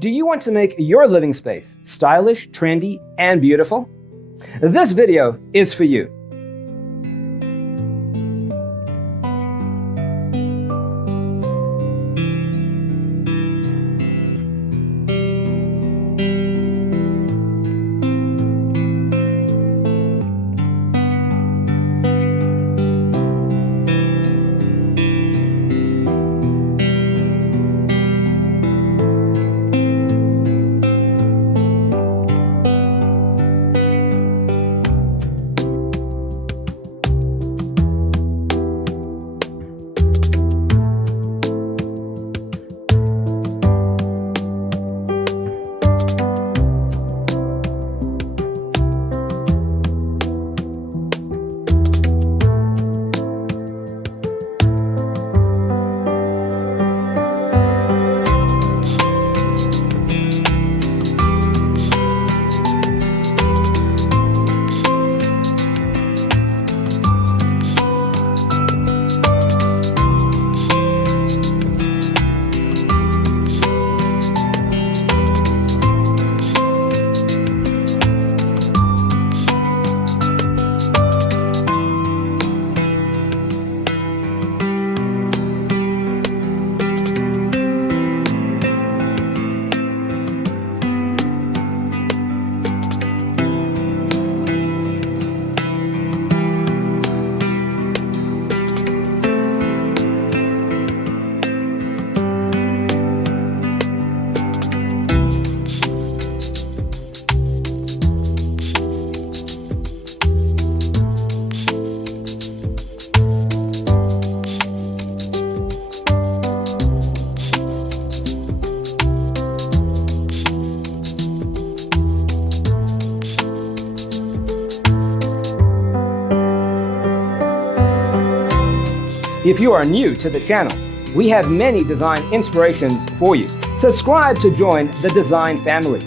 Do you want to make your living space stylish, trendy, and beautiful? This video is for you. If you are new to the channel, we have many design inspirations for you. Subscribe to join the design family.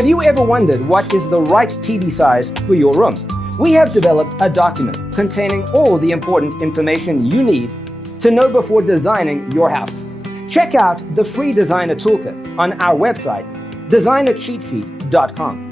Have you ever wondered what is the right TV size for your room? We have developed a document containing all the important information you need to know before designing your house. Check out the free designer toolkit on our website, designercheatsheet.com.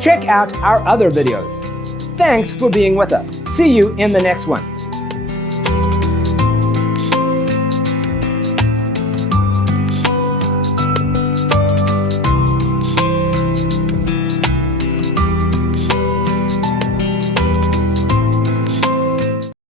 Check out our other videos. Thanks for being with us. See you in the next one.